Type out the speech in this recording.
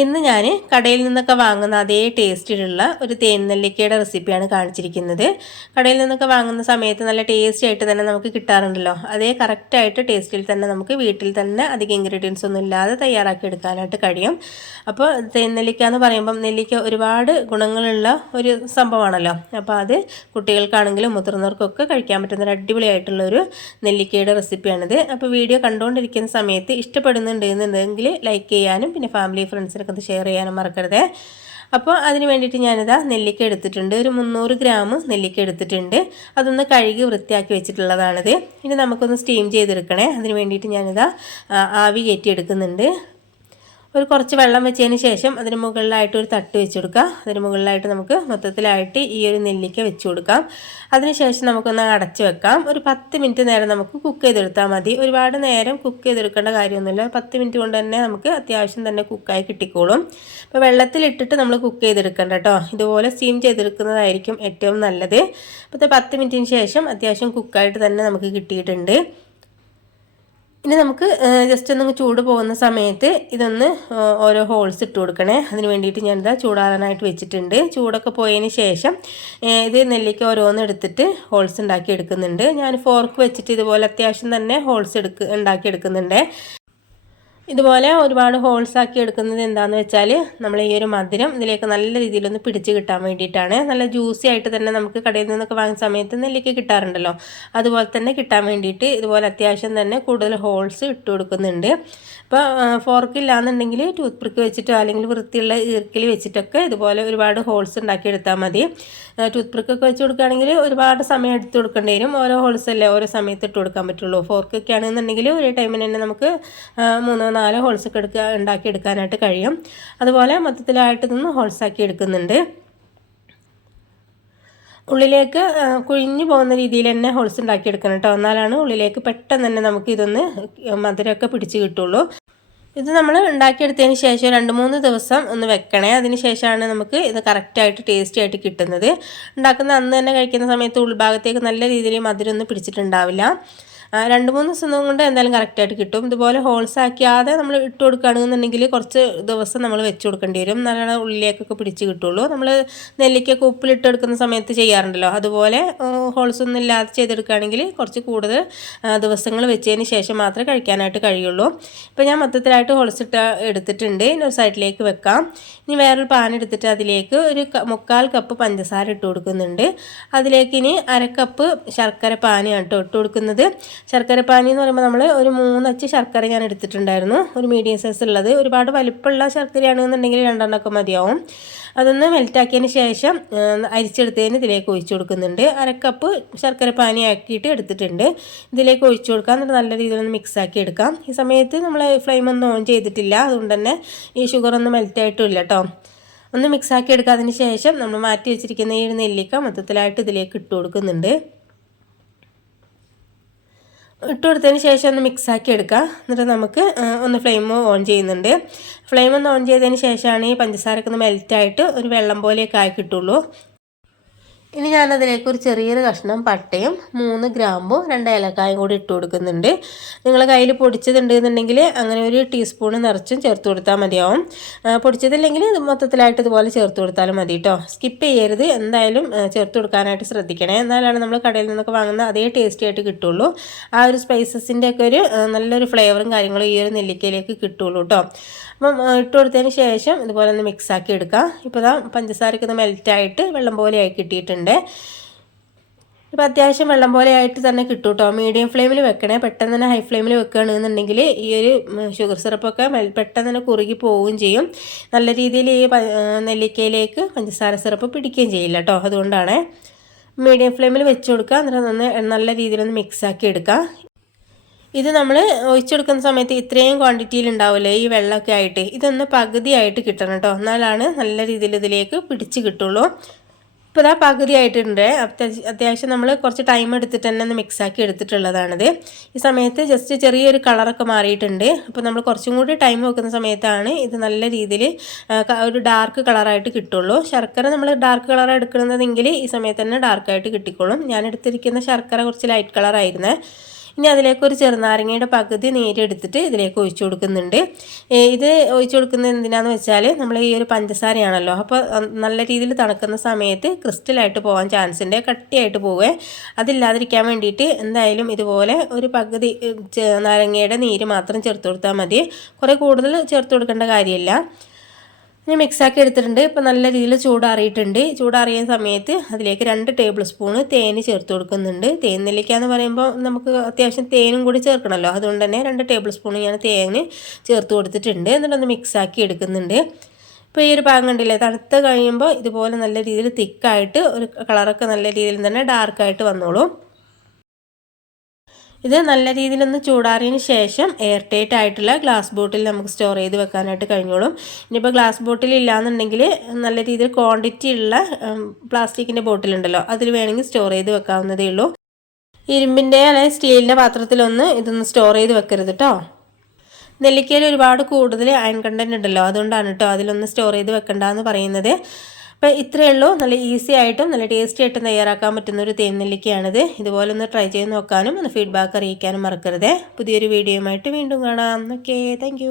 ഇന്ന് ഞാൻ കടയിൽ നിന്നൊക്കെ വാങ്ങുന്ന അതേ ടേസ്റ്റിലുള്ള ഒരു തേൻ നെല്ലിക്കയുടെ റെസിപ്പിയാണ് കാണിച്ചിരിക്കുന്നത്. കടയിൽ നിന്നൊക്കെ വാങ്ങുന്ന സമയത്ത് നല്ല ടേസ്റ്റി ആയിട്ട് തന്നെ നമുക്ക് കിട്ടാറുണ്ടല്ലോ. അതേ കറക്റ്റായിട്ട് ടേസ്റ്റിൽ തന്നെ നമുക്ക് വീട്ടിൽ തന്നെ അധികം ഇൻഗ്രീഡിയൻസ് ഒന്നും ഇല്ലാതെ തയ്യാറാക്കി എടുക്കാനായിട്ട് കഴിയും. അപ്പോൾ തേൻ നെല്ലിക്ക എന്ന് പറയുമ്പം നെല്ലിക്ക ഒരുപാട് ഗുണങ്ങളുള്ള ഒരു സംഭവമാണല്ലോ. അപ്പോൾ അത് കുട്ടികൾക്കാണെങ്കിലും മുതിർന്നവർക്കൊക്കെ കഴിക്കാൻ പറ്റുന്ന ഒരു അടിപൊളിയായിട്ടുള്ള ഒരു നെല്ലിക്കയുടെ റെസിപ്പിയാണിത് അപ്പോൾ വീഡിയോ കണ്ടുകൊണ്ടിരിക്കുന്ന സമയത്ത് ഇഷ്ടപ്പെടുന്നുണ്ട് എന്നുണ്ടെങ്കിൽ ലൈക്ക് ചെയ്യാനും പിന്നെ ഫാമിലി ഫ്രണ്ട്സിന് ഫ്രണ്ട്സിനൊക്കെ ഷെയർ ചെയ്യാനും മറക്കരുത്. അപ്പോൾ അതിന് വേണ്ടിയിട്ട് ഞാനിതാ നെല്ലിക്ക എടുത്തിട്ടുണ്ട്. ഒരു മുന്നൂറ് ഗ്രാം നെല്ലിക്ക എടുത്തിട്ടുണ്ട്. അതൊന്ന് കഴുകി വൃത്തിയാക്കി വെച്ചിട്ടുള്ളതാണിത്. ഇനി നമുക്കൊന്ന് സ്റ്റീം ചെയ്തെടുക്കണേ. അതിന് വേണ്ടിയിട്ട് ഞാനിതാ ആവി കയറ്റി എടുക്കുന്നുണ്ട് ഒരു കുറച്ച് വെള്ളം വെച്ചതിന് ശേഷം അതിന് മുകളിലായിട്ട് ഒരു തട്ട് വെച്ച് കൊടുക്കുക. അതിന് മുകളിലായിട്ട് നമുക്ക് മൊത്തത്തിലായിട്ട് ഈ ഒരു നെല്ലിക്ക വെച്ച് കൊടുക്കാം. അതിനുശേഷം നമുക്കൊന്ന് അടച്ച് വെക്കാം. ഒരു പത്ത് മിനിറ്റ് നേരം നമുക്ക് കുക്ക് ചെയ്തെടുത്താൽ മതി. ഒരുപാട് നേരം കുക്ക് ചെയ്തെടുക്കേണ്ട കാര്യമൊന്നുമില്ല. പത്ത് മിനിറ്റ് കൊണ്ട് തന്നെ നമുക്ക് അത്യാവശ്യം തന്നെ കുക്കായി കിട്ടിക്കോളും. അപ്പോൾ വെള്ളത്തിലിട്ടിട്ട് നമ്മൾ കുക്ക് ചെയ്തെടുക്കണ്ട കേട്ടോ. ഇതുപോലെ സ്റ്റീം ചെയ്തെടുക്കുന്നതായിരിക്കും ഏറ്റവും നല്ലത്. അപ്പോൾ പത്ത് മിനിറ്റിന് ശേഷം അത്യാവശ്യം കുക്കായിട്ട് തന്നെ നമുക്ക് കിട്ടിയിട്ടുണ്ട്. ഇനി നമുക്ക് ജസ്റ്റ് ഒന്ന് ചൂട് പോകുന്ന സമയത്ത് ഇതൊന്ന് ഓരോ ഹോൾസ് ഇട്ട് കൊടുക്കണേ. അതിന് വേണ്ടിയിട്ട് ഞാനിതാ ചൂടാറാനായിട്ട് വെച്ചിട്ടുണ്ട്. ചൂടൊക്കെ പോയതിന് ശേഷം ഇത് നെല്ലിക്ക ഓരോന്ന് എടുത്തിട്ട് ഹോൾസ് ഉണ്ടാക്കി എടുക്കുന്നുണ്ട്. ഞാൻ ഫോർക്ക് വെച്ചിട്ട് ഇതുപോലെ അത്യാവശ്യം തന്നെ ഹോൾസ് എടുക്ക് ഉണ്ടാക്കി എടുക്കുന്നുണ്ട്. ഇതുപോലെ ഒരുപാട് ഹോൾസ് ആക്കി എടുക്കുന്നത് എന്താണെന്ന് വെച്ചാൽ നമ്മൾ ഈ ഒരു മധുരം ഇതിലേക്ക് നല്ല രീതിയിലൊന്ന് പിടിച്ച് കിട്ടാൻ വേണ്ടിയിട്ടാണ്. നല്ല ജ്യൂസി ആയിട്ട് തന്നെ നമുക്ക് കടയിൽ നിന്നൊക്കെ വാങ്ങിയ സമയത്ത് നെല്ലിക്ക കിട്ടാറുണ്ടല്ലോ. അതുപോലെ തന്നെ കിട്ടാൻ വേണ്ടിയിട്ട് ഇതുപോലെ അത്യാവശ്യം തന്നെ കൂടുതൽ ഹോൾസ് ഇട്ട് കൊടുക്കുന്നുണ്ട്. അപ്പോൾ ഫോർക്ക് ഇല്ലാന്നുണ്ടെങ്കിൽ ടൂത്ത് പ്രിക്ക് വെച്ചിട്ടോ അല്ലെങ്കിൽ വൃത്തിയുള്ള ഈർക്കിൽ വെച്ചിട്ടൊക്കെ ഇതുപോലെ ഒരുപാട് ഹോൾസ് ഉണ്ടാക്കി എടുത്താൽ മതി. ടൂത്ത് പ്രിക്കൊക്കെ വെച്ച് കൊടുക്കുകയാണെങ്കിൽ ഒരുപാട് സമയം എടുത്ത് കൊടുക്കേണ്ടി വരും. ഓരോ ഹോൾസ് അല്ലേ ഓരോ സമയത്ത് ഇട്ട് കൊടുക്കാൻ പറ്റുള്ളൂ. ഫോർക്കൊക്കെ ആണെന്നുണ്ടെങ്കിൽ ഒരേ ടൈമിന് തന്നെ നമുക്ക് മൂന്നോ നാലോ ഹോൾസൊക്കെ എടുക്കുക ഉണ്ടാക്കി എടുക്കാനായിട്ട് കഴിയും. അതുപോലെ മൊത്തത്തിലായിട്ട് നിന്ന് ഹോൾസാക്കി എടുക്കുന്നുണ്ട്. ഉള്ളിലേക്ക് കുഴിഞ്ഞു പോകുന്ന രീതിയിൽ തന്നെ ഹോൾസ് ഉണ്ടാക്കിയെടുക്കണം കേട്ടോ. എന്നാലാണ് ഉള്ളിലേക്ക് പെട്ടെന്ന് തന്നെ നമുക്ക് ഇതൊന്ന് മധുരമൊക്കെ പിടിച്ച് കിട്ടുള്ളൂ. ഇത് നമ്മൾ ഉണ്ടാക്കിയെടുത്തതിന് ശേഷം രണ്ട് മൂന്ന് ദിവസം ഒന്ന് വെക്കണേ. അതിന് ശേഷമാണ് നമുക്ക് ഇത് കറക്റ്റായിട്ട് ടേസ്റ്റി ആയിട്ട് കിട്ടുന്നത്. ഉണ്ടാക്കുന്ന അന്ന് തന്നെ കഴിക്കുന്ന സമയത്ത് ഉൾഭാഗത്തേക്ക് നല്ല രീതിയിൽ മധുരം ഒന്നും പിടിച്ചിട്ടുണ്ടാവില്ല. രണ്ട് മൂന്ന് ദിവസം കൊണ്ട് എന്തായാലും കറക്റ്റായിട്ട് കിട്ടും. ഇതുപോലെ ഹോൾസ് ആക്കിയാതെ നമ്മൾ ഇട്ട് കൊടുക്കുകയാണെന്നുണ്ടെങ്കിൽ കുറച്ച് ദിവസം നമ്മൾ വെച്ച് കൊടുക്കേണ്ടി വരും. നല്ലോണം ഉള്ളിലേക്കൊക്കെ പിടിച്ച് കിട്ടുള്ളൂ. നമ്മൾ നെല്ലിക്കൊക്കെ ഉപ്പിലിട്ട് എടുക്കുന്ന സമയത്ത് ചെയ്യാറുണ്ടല്ലോ. അതുപോലെ ഹോൾസ് ഒന്നും ഇല്ലാതെ ചെയ്തെടുക്കുകയാണെങ്കിൽ കുറച്ച് കൂടുതൽ ദിവസങ്ങൾ വെച്ചതിന് ശേഷം മാത്രമേ കഴിക്കാനായിട്ട് കഴിയുള്ളൂ. ഇപ്പോൾ ഞാൻ മൊത്തത്തിലായിട്ട് ഹോൾസ് ഇട്ട് എടുത്തിട്ടുണ്ട്. ഇനി ഒരു സൈഡിലേക്ക് വെക്കാം. ഇനി വേറൊരു പാൻ എടുത്തിട്ട് അതിലേക്ക് ഒരു മുക്കാൽ കപ്പ് പഞ്ചസാര ഇട്ട് കൊടുക്കുന്നുണ്ട്. അതിലേക്ക് ഇനി അരക്കപ്പ് ശർക്കര പാനിയാണ് കേട്ടോ ഇട്ട് കൊടുക്കുന്നത്. ശർക്കര പാനി എന്ന് പറയുമ്പോൾ നമ്മൾ ഒരു മൂന്നച്ച് ശർക്കര ഞാൻ എടുത്തിട്ടുണ്ടായിരുന്നു. ഒരു മീഡിയം സൈസ് ഉള്ളത്. ഒരുപാട് വലിപ്പമുള്ള ശർക്കരയാണെന്നുണ്ടെങ്കിൽ രണ്ടെണ്ണമൊക്കെ മതിയാവും. അതൊന്ന് മെൽറ്റാക്കിയതിന് ശേഷം അരിച്ചെടുത്തതിന് ഇതിലേക്ക് ഒഴിച്ചു കൊടുക്കുന്നുണ്ട്. അരക്കപ്പ് ശർക്കര പാനി ആക്കിയിട്ട് എടുത്തിട്ടുണ്ട്. ഇതിലേക്ക് ഒഴിച്ചു കൊടുക്കാം. എന്നിട്ട് നല്ല രീതിയിൽ ഒന്ന് മിക്സ് ആക്കി എടുക്കാം. ഈ സമയത്ത് നമ്മൾ ഫ്ലെയിം ഒന്നും ഓൺ ചെയ്തിട്ടില്ല. അതുകൊണ്ട് തന്നെ ഈ ഷുഗർ ഒന്നും മെൽറ്റായിട്ടും ഇല്ല കേട്ടോ ഒന്ന് മിക്സാക്കി എടുക്കാതിന് ശേഷം നമ്മൾ മാറ്റി വെച്ചിരിക്കുന്ന ഈ നെല്ലിക്ക മൊത്തത്തിലായിട്ട് ഇതിലേക്ക് ഇട്ട് കൊടുക്കുന്നുണ്ട്. ഇട്ട് കൊടുത്തതിന് ശേഷം ഒന്ന് മിക്സാക്കി എടുക്കുക. എന്നിട്ട് നമുക്ക് ഒന്ന് ഫ്ലെയിം ഓൺ ചെയ്യുന്നുണ്ട്. ഫ്ലെയിം ഒന്ന് ഓൺ ചെയ്തതിന് ശേഷമാണ് ഈ പഞ്ചസാരക്ക് ഒന്ന് മെൽറ്റായിട്ട് ഒരു വെള്ളം പോലെയൊക്കെ ആയി കിട്ടുള്ളൂ ഇനി ഞാനതിലേക്ക് ഒരു ചെറിയൊരു കഷ്ണം പട്ടയും മൂന്ന് ഗ്രാമ്പും രണ്ട് ഏലക്കായും കൂടി ഇട്ട് കൊടുക്കുന്നുണ്ട്. നിങ്ങൾ കയ്യിൽ പൊടിച്ചതുണ്ടെന്നുണ്ടെങ്കിൽ അങ്ങനെ ഒരു ടീസ്പൂൺ നിറച്ചും ചേർത്ത് കൊടുത്താൽ മതിയാവും. പൊടിച്ചതില്ലെങ്കിൽ മൊത്തത്തിലായിട്ട് ഇതുപോലെ ചേർത്ത് കൊടുത്താലും മതി കേട്ടോ സ്കിപ്പ് ചെയ്യരുത്. എന്തായാലും ചേർത്ത് കൊടുക്കാനായിട്ട് ശ്രദ്ധിക്കണേ. എന്നാലാണ് നമ്മൾ കടയിൽ നിന്നൊക്കെ വാങ്ങുന്ന അതേ ടേസ്റ്റി ആയിട്ട് കിട്ടുള്ളൂ. ആ ഒരു സ്പൈസസിന്റെ ഒക്കെ ഒരു നല്ലൊരു ഫ്ലേവറും കാര്യങ്ങളും ഈ ഒരു നെല്ലിക്കയിലേക്ക് കിട്ടുള്ളൂ കേട്ടോ അപ്പം ഇട്ട് കൊടുത്തതിന് ശേഷം ഇതുപോലെ ഒന്ന് മിക്സാക്കി എടുക്കാം. ഇപ്പോൾ ഇതാ പഞ്ചസാരയ്ക്ക് ഒന്ന് മെൽറ്റായിട്ട് വെള്ളം പോലെയായി ആയി കിട്ടിയിട്ടുണ്ട് ഇപ്പോൾ അത്യാവശ്യം വെള്ളം പോലെ ആയിട്ട് തന്നെ കിട്ടും കേട്ടോ മീഡിയം ഫ്ലെയിമിൽ വെക്കണേ. പെട്ടെന്ന് തന്നെ ഹൈ ഫ്ലെയിമിൽ വെക്കുകയാണെന്നുണ്ടെങ്കിൽ ഈ ഒരു ഷുഗർ സിറപ്പൊക്കെ പെട്ടെന്ന് തന്നെ കുറുകി പോവുകയും ചെയ്യും. നല്ല രീതിയിൽ ഈ നെല്ലിക്കയിലേക്ക് പഞ്ചസാര സിറപ്പ് പിടിക്കുകയും ചെയ്യില്ല കേട്ടോ അതുകൊണ്ടാണ് മീഡിയം ഫ്ലെയിമിൽ വെച്ച് കൊടുക്കുക. എന്നിട്ട് നല്ല രീതിയിലൊന്ന് മിക്സാക്കി എടുക്കുക. ഇത് നമ്മൾ ഒഴിച്ചെടുക്കുന്ന സമയത്ത് ഇത്രയും ക്വാണ്ടിറ്റിയിൽ ഉണ്ടാവില്ലേ ഈ വെള്ളമൊക്കെ ആയിട്ട്. ഇതൊന്ന് പകുതിയായിട്ട് കിട്ടണം കേട്ടോ എന്നാലാണ് നല്ല രീതിയിൽ ഇതിലേക്ക് പിടിച്ച് കിട്ടുള്ളൂ. ഇപ്പോൾ ഇതാ പകുതി ആയിട്ടുണ്ട് അത്യാവശ്യം നമ്മൾ കുറച്ച് ടൈം എടുത്തിട്ട് തന്നെ ഒന്ന് മിക്സാക്കി എടുത്തിട്ടുള്ളതാണിത്. ഈ സമയത്ത് ജസ്റ്റ് ചെറിയൊരു കളറൊക്കെ മാറിയിട്ടുണ്ട്. അപ്പോൾ നമ്മൾ കുറച്ചും കൂടി ടൈം വെക്കുന്ന സമയത്താണ് ഇത് നല്ല രീതിയിൽ ഒരു ഡാർക്ക് കളറായിട്ട് കിട്ടുള്ളൂ. ശർക്കര നമ്മൾ ഡാർക്ക് കളർ എടുക്കുന്നതെങ്കിൽ ഈ സമയത്ത് തന്നെ ഡാർക്കായിട്ട് കിട്ടിക്കോളും. ഞാൻ എടുത്തിരിക്കുന്ന ശർക്കര കുറച്ച് ലൈറ്റ് കളറായിരുന്നേ ഇനി അതിലേക്ക് ഒരു ചെറുനാരങ്ങയുടെ പകുതി നീരെടുത്തിട്ട് ഇതിലേക്ക് ഒഴിച്ചു കൊടുക്കുന്നുണ്ട്. ഇത് ഒഴിച്ചു കൊടുക്കുന്നത് എന്തിനാന്ന് വെച്ചാൽ നമ്മൾ ഈ ഒരു പഞ്ചസാരയാണല്ലോ. അപ്പോൾ നല്ല രീതിയിൽ തണുക്കുന്ന സമയത്ത് ക്രിസ്റ്റലായിട്ട് പോകാൻ ചാൻസ് ഉണ്ട് കട്ടിയായിട്ട് പോവേ. അതില്ലാതിരിക്കാൻ വേണ്ടിയിട്ട് എന്തായാലും ഇതുപോലെ ഒരു പകുതി നാരങ്ങയുടെ നീര് മാത്രം ചേർത്ത് കൊടുത്താൽ മതി. കുറേ കൂടുതൽ ചേർത്ത് കൊടുക്കേണ്ട കാര്യമില്ല. ഇനി മിക്സാക്കി എടുത്തിട്ടുണ്ട്. ഇപ്പോൾ നല്ല രീതിയിൽ ചൂടാറിയിട്ടുണ്ട്. ചൂടാറിയ സമയത്ത് അതിലേക്ക് രണ്ട് ടേബിൾ സ്പൂണ് തേൻ ചേർത്ത് കൊടുക്കുന്നുണ്ട്. തേൻ നെല്ലിക്കാന്ന് പറയുമ്പോൾ നമുക്ക് അത്യാവശ്യം തേനും കൂടി ചേർക്കണമല്ലോ അതുകൊണ്ട് തന്നെ രണ്ട് ടേബിൾ സ്പൂൺ ഞാൻ തേൻ ചേർത്ത് കൊടുത്തിട്ടുണ്ട്. എന്നിട്ട് എന്നിട്ടൊന്ന് മിക്സാക്കി എടുക്കുന്നുണ്ട്. ഇപ്പോൾ ഈ ഒരു പാകം കണ്ടില്ലേ? തണുത്ത കഴിയുമ്പോൾ ഇതുപോലെ നല്ല രീതിയിൽ തിക്കായിട്ട് ഒരു കളറൊക്കെ നല്ല രീതിയിൽ തന്നെ ഡാർക്കായിട്ട് വന്നോളും. ഇത് നല്ല രീതിയിൽ ഒന്ന് ചൂടാറിയതിന് ശേഷം എയർ ടൈറ്റ് ആയിട്ടുള്ള ഗ്ലാസ് ബോട്ടിൽ നമുക്ക് സ്റ്റോർ ചെയ്ത് വെക്കാനായിട്ട് കഴിഞ്ഞോളും. ഇനിയിപ്പോൾ ഗ്ലാസ് ബോട്ടിൽ ഇല്ലാന്നുണ്ടെങ്കിൽ നല്ല രീതിയിൽ ക്വാണ്ടിറ്റി ഉള്ള പ്ലാസ്റ്റിക്കിന്റെ ബോട്ടിലുണ്ടല്ലോ അതിൽ വേണമെങ്കിൽ സ്റ്റോർ ചെയ്ത് വെക്കാവുന്നതേ ഉള്ളൂ. ഇരുമ്പിന്റെ അല്ലെങ്കിൽ സ്റ്റീലിന്റെ പാത്രത്തിലൊന്ന് ഇതൊന്ന് സ്റ്റോർ ചെയ്ത് വെക്കരുത് കേട്ടോ നെല്ലിക്കയിൽ ഒരുപാട് കൂടുതൽ അയൺ കണ്ടന്റ് ഉണ്ടല്ലോ അതുകൊണ്ടാണ് കേട്ടോ അതിലൊന്ന് സ്റ്റോർ ചെയ്ത് വെക്കണ്ടെന്ന് പറയുന്നത്. അപ്പോൾ ഇത്രയേ ഉള്ളൂ. നല്ല ഈസി ആയിട്ടും നല്ല ടേസ്റ്റി ആയിട്ടും തയ്യാറാക്കാൻ പറ്റുന്ന ഒരു തേൻ നെല്ലിക്കയാണിത്. ഇതുപോലെ ഒന്ന് ട്രൈ ചെയ്ത് നോക്കാനും ഒന്ന് ഫീഡ്ബാക്ക് അറിയിക്കാനും മറക്കരുത്. പുതിയൊരു വീഡിയോയുമായിട്ട് വീണ്ടും കാണാം. Okay thank